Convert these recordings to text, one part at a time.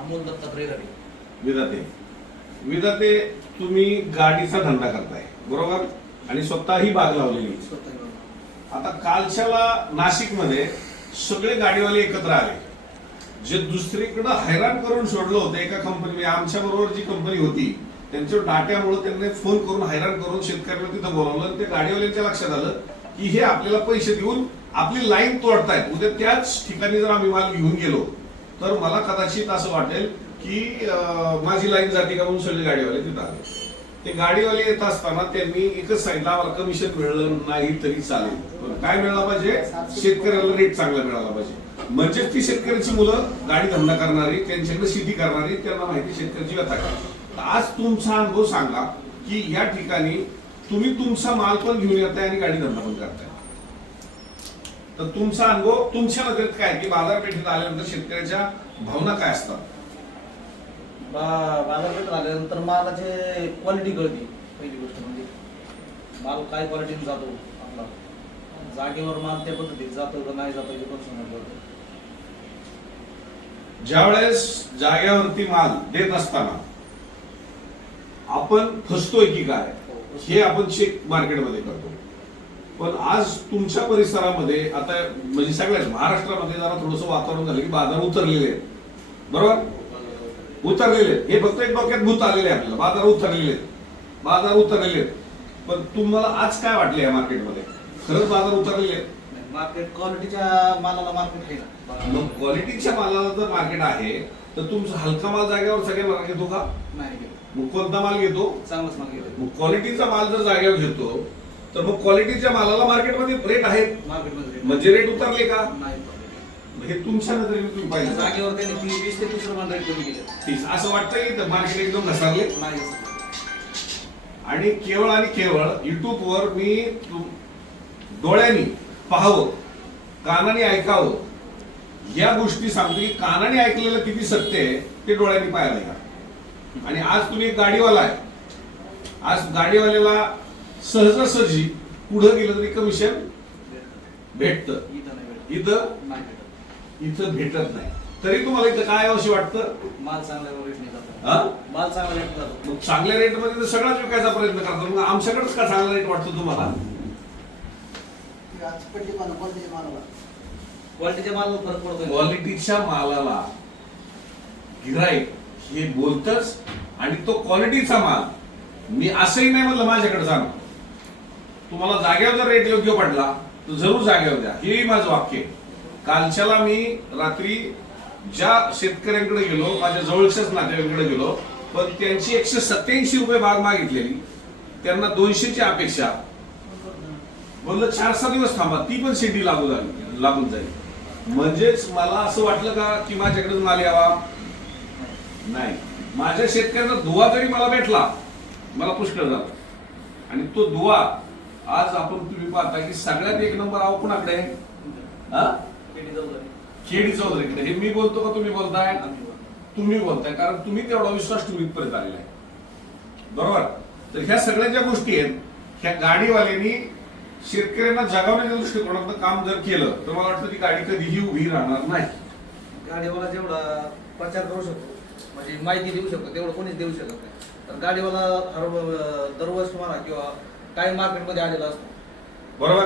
अमोल दत्तात्रय रवी विधाते विधाते तुम्ही गाडीचा धंदा करताय. बरोबर? आणि स्वतःही बाग लावलेली. आता कालच्याला नाशिकमध्ये सगळे गाडीवाले एकत्र आले. जे दुसरीकडे हैराण करून सोडलं होतं एका कंपनी आमच्या बरोबर जी कंपनी होती त्यांच्या डाट्यामुळे त्यांनी फोन करून हैराण करून शेतकऱ्यांना तिथं बोलावलं आणि त्या गाडीवाल्यांच्या लक्षात आलं की हे आपल्याला पैसे देऊन आपली लाईन तोडतायत. उद्या त्याच ठिकाणी जर आम्ही माल घेऊन गेलो तर मला कदाचित असं वाटेल की माझी लाईन जाते का म्हणून सगळे गाडीवाले तिथं आले. ते गाडीवाले येत असताना त्यांनी एकच सांगितलं आम्हाला कमिशन मिळलं नाही तरी चालेल. काय मिळालं पाहिजे? शेतकऱ्याला रेट चांगला मिळाला पाहिजे. म्हणजेच ती शेतकऱ्याची मुलं गाडी धंदा करणारी त्यांच्याकडे शेती करणारी त्यांना माहिती शेतकऱ्याची व्यथा काय तर आज तुमचा अनुभव सांगा की या ठिकाणी तुम्ही तुमचा माल पण घेऊन येताय आणि गाडी धंदा पण करताय. तर तुमचा अनुभव तुमच्या नजरेत काय? की बाजारपेठेत आल्यानंतर शेतकऱ्याच्या भावना काय असतात? बा- बाजारपेठ आल्यानंतर मालाची क्वालिटी कळते. पहिली गोष्ट म्हणजे माल काय क्वालिटीने जातो आपला. जागेवर माल त्या पद्धतीत जातो का नाही जातो हे पण समजलं होतं. ज्यावेळेस जाग्यावरती माल देत असताना आपण फसतोय की काय? हे आपण चेक मार्केटमध्ये करतो. पण आज तुमच्या परिसरामध्ये आता म्हणजे सगळ्याच महाराष्ट्रामध्ये जरा थोडस वातावरण झालं की बाजार उतरलेले आहेत. बरोबर? उतरलेले आहेत. हे फक्त एक डोक्यात भूत आलेले आपल्याला. बाजार उतरलेले आहेत. बाजार उतरलेले आहेत. पण तुम्हाला आज काय वाटले या मार्केटमध्ये? खरंच बाजार उतरलेले आहेत? मार्केट क्वालिटीच्या मालाला मार्केट आहे मग क्वालिटीच्या मालाला जर मार्केट आहे तर तुमचा हलका माल जागेवर सगळे माल घेतो का? नाही घेत. मग कोणता माल घेतो? चांगलाच माल घेतो. मग क्वालिटीचा माल जर जागेवर घेतो तर मग क्वालिटीच्या मालाला मार्केटमध्ये रेट आहेत. मार्केटमध्ये म्हणजे रेट उतरले का? नाही. हे तुमच्या नजरेने तुम्ही पाहिजे जागेवर त्यांनी ती वीस ते तीस रुपये रेट कमी केले. तीस. असं वाटतं की मार्केट एकदम घसरले? नाही. आणि केवळ आणि केवळ YouTube वर मी तु- डोळ्यांनी पाहावं कानाने ऐकावं या गोष्टी सांगतो की कानाने ऐकलेलं किती सत्य आहे ते डोळ्यांनी पाहायला का आणि आज तुम्ही एक गाडीवाला आहे. आज गाडीवाल्याला सहजासहजी पुढं गेलं तरी कमिशन भेटतं. इथं नाही भेटत. इथं नाही भेटत. इथं भेटत नाही. तरी तुम्हाला इथं काय अवश्य वाटतं? माल चांगल्या रेटने जातो. हा? माल चांगल्या रेट जातो. मग चांगल्या रेटमध्ये तर सगळाच विकायचा प्रयत्न करतो मग आमच्याकडेच का चांगला रेट वाटतो तुम्हाला? क्वालिटीच्या फरक पडतो क्वालिटीच्या मालाला गिराईक हे बोलतच आणि तो क्वालिटीचा माल. मी असंही नाही म्हणलं माझ्याकडे जाणं. तुम्हाला जागेवर जर रेट योग्य पडला तर जरूर जागेवर द्या. हेही माझं वाक्य आहे. कालच्याला मी रात्री ज्या शेतकऱ्यांकडे गेलो माझ्या जवळच्याच नातेवाईकडे गेलो पण त्यांची एकशे सत्याऐंशी रुपये बाग मागितलेली. त्यांना दोनशेची अपेक्षा. म्हणलं चार सहा दिवस थांबा ती पण शेती लागू झाली लागून जाईल. म्हणजेच मला असं वाटलं का की माझ्याकडे माल यावा? नाही. माझ्या शेतकऱ्यांना दुवा जरी मला भेटला मला पुष्कळ झाला. आणि तो दुवा आज आपण तुम्ही पाहता की सगळ्यात एक नंबर कुणाकडे आहे? हा? लागली. खेडी चौधरीकडे हे मी बोलतो का तुम्ही बोलताय. तुम्ही बोलताय कारण तुम्ही तेवढा विश्वास तुम्ही इथपर्यंत आलेला आहे बरोबर तर ह्या सगळ्या ज्या गोष्टी आहेत ह्या गाडीवाल्यांनी शेतकऱ्यांना जगावण्याच्या दृष्टिकोनातनं काम जर केलं तर मला वाटतं ती गाडी कधीही उभी राहणार नाही गाडीवाला जेवढा प्रचार करू शकतो म्हणजे माहिती देऊ शकतो तेवढं कोणीच देऊ शकत नाही तर गाडीवाला हर दरवर्ष म्हणा किंवा काही मार्केटमध्ये आलेला असतो. बरोबर?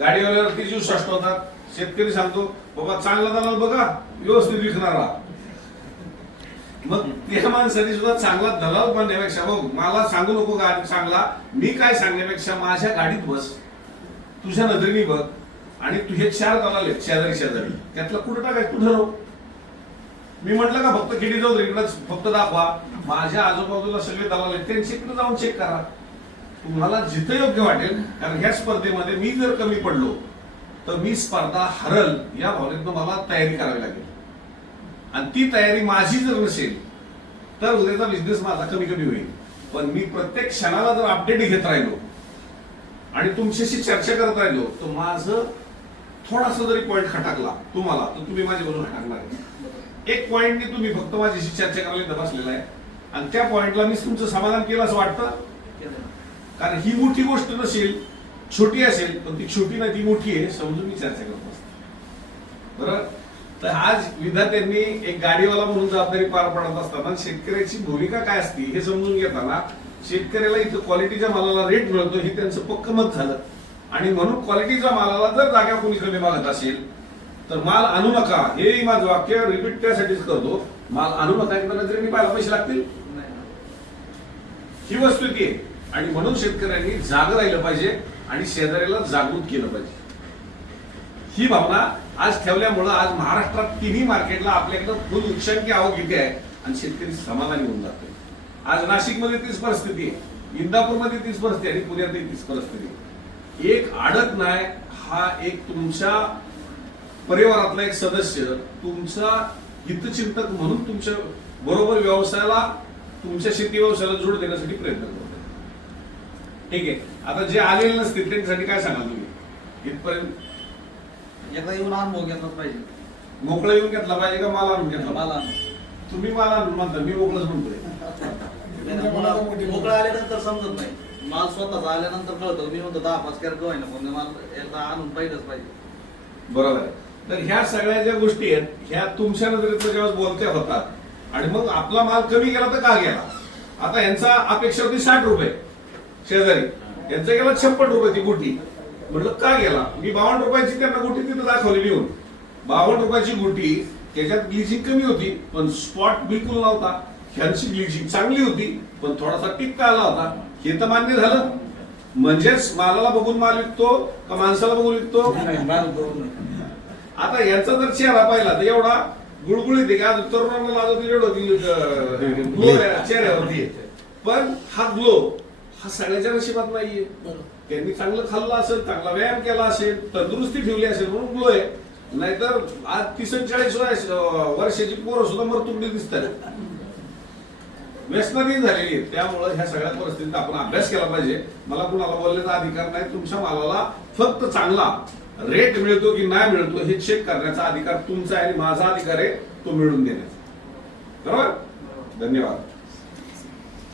गाडीवाल्यावर जीव दिवस होतात शेतकरी सांगतो बाबा चांगला दलाल बघा व्यवस्थित विकणारा. मग त्या माणसाने सुद्धा चांगला दलाल बनण्यापेक्षा बघ मला सांगू नको गाडी चांगला मी काय सांगण्यापेक्षा माझ्या गाडीत बस. तुझ्या नजरेने बघ. आणि तुझे चार दलाल आहेत शेजारी शेजारी. त्यातला कुठं टाकायचं? तू ठरव मी म्हटलं का फक्त किती जाऊ इकडं फक्त दाखवा. माझ्या आजूबाजूला सगळे दलाल आहेत त्यांच्या इकडे जाऊन चेक करा. तुम्हाला जिथं योग्य वाटेल कारण ह्या स्पर्धेमध्ये मी जर कमी पडलो तर मी स्पर्धा हरल या भावनेतनं मला तयारी करावी लागेल. आणि ती तयारी माझी जर नसेल तर उद्याचा बिझनेस माझा कमी कमी होईल. पण मी प्रत्येक क्षणाला जर अपडेट घेत राहिलो आणि तुमच्याशी चर्चा करत राहिलो तर माझं थोडासा जरी पॉईंट खटाकला तुम्हाला तर तुम्ही माझे बरोबर खटाकणार आहे. एक पॉईंटने तुम्ही फक्त माझ्याशी चर्चा करायला तपासलेला बसलेला आहे. आणि त्या पॉईंटला मी तुमचं समाधान केलं असं वाटतं? कारण ही मोठी गोष्ट नसेल छोटी असेल पण ती छोटी नाही ती मोठी आहे समजून मी चर्चा करत असतो बरोबर तर आज विधात्यांनी एक गाडीवाला म्हणून जबाबदारी पार पडत असताना शेतकऱ्याची भूमिका काय असते हे समजून घेताना शेतकऱ्याला इथं क्वालिटीच्या मालाला रेट मिळतो हे त्यांचं पक्क मत झालं. आणि म्हणून क्वालिटीच्या मालाला जर जागा कोणी कमी मागत असेल तर माल आणू नका. हे माझं वाक्य रिपीट त्यासाठीच करतो. माल आणू नका एकदा नजरेने पाहायला पैसे लागतील. ही वस्तुस्थिती आहे? आणि म्हणून शेतकऱ्यांनी जाग राहिलं पाहिजे आणि शेजाऱ्याला जागृत केलं पाहिजे. ही भावना आज ठेवल्यामुळं आज महाराष्ट्रात तिन्ही मार्केटला आपल्याकडं फुल उच्चांकी आवक येते आहे आणि शेतकरी समाधानी होऊन जातो. आज नाशिकमध्ये तीच परिस्थिती आहे इंदापूरमध्ये तीच परिस्थिती आणि पुण्यातही तीच परिस्थिती एक आडत नाही हा एक तुमच्या परिवारातला एक सदस्य तुमचा हितचिंतक म्हणून तुमच्या बरोबर व्यवसायाला तुमच्या शेती व्यवसायाला जोड देण्यासाठी प्रयत्न करतो. ठीक आहे. आता जे आलेले नसतील त्यांच्यासाठी काय सांगाल तुम्ही? इथपर्यंत? एकदा येऊन अनुभव घेतलाच पाहिजे. मोकळं येऊन घेतला पाहिजे का मला आणून घेतला? मला तुम्ही मला आणून म्हणता मी मोकळंच म्हणतोय. मोकळा आल्यानंतर समजत नाही. माल स्वतःचा आल्यानंतर कळतं. मी म्हणतो दहा पाच कॅरेट ना पण माल एकदा आणून पाहिलंच पाहिजे. बरोबर आहे. तर ह्या सगळ्या ज्या गोष्टी आहेत ह्या तुमच्या नजरेत जेव्हा बोलत्या होतात आणि मग आपला माल कमी गेला तर का गेला? आता यांचा अपेक्षा होती साठ रुपये. शेजारी. यांचा गेला छप्पन रुपये ती गुटी. म्हटलं का गेला? मी बावन्न रुपयाची त्यांना गुटी तिथं दाखवली लिहून. बावन्न रुपयाची गुटी त्याच्यात ग्लिचिंग कमी होती पण स्पॉट बिलकुल नव्हता. ह्यांची ग्लिचिंग चांगली होती पण थोडासा टिक्का आला होता. हे तर मान्य झालं. म्हणजेच मालाला बघून माल विकतो का माणसाला बघून विकतो? आता यांचा जर चेहरा पाहिला तर एवढा गुळगुळीत आहे की आज तरुणांना लागत एवढं चेहऱ्यावरती. पण हा ग्लो. हा सगळ्याच्या नशिबात नाहीये. त्यांनी चांगलं खाल्लं असेल चांगला व्यायाम केला असेल तंदुरुस्ती ठेवली असेल म्हणून ग्लो आहे. नाहीतर आज तीस चाळीस वर्षाची पोरं सुद्धा मरतुंडी दिसतात. व्यसनाधीन झालेली आहेत. त्यामुळं ह्या सगळ्या परिस्थितीत आपण अभ्यास केला पाहिजे. मला कुणाला बोलण्याचा अधिकार नाही. तुमच्या मालाला फक्त चांगला रेट मिळतो की नाही मिळतो हे चेक करण्याचा अधिकार तुमचा आहे आणि माझा अधिकार आहे तो मिळून देण्याचा. बरोबर? धन्यवाद.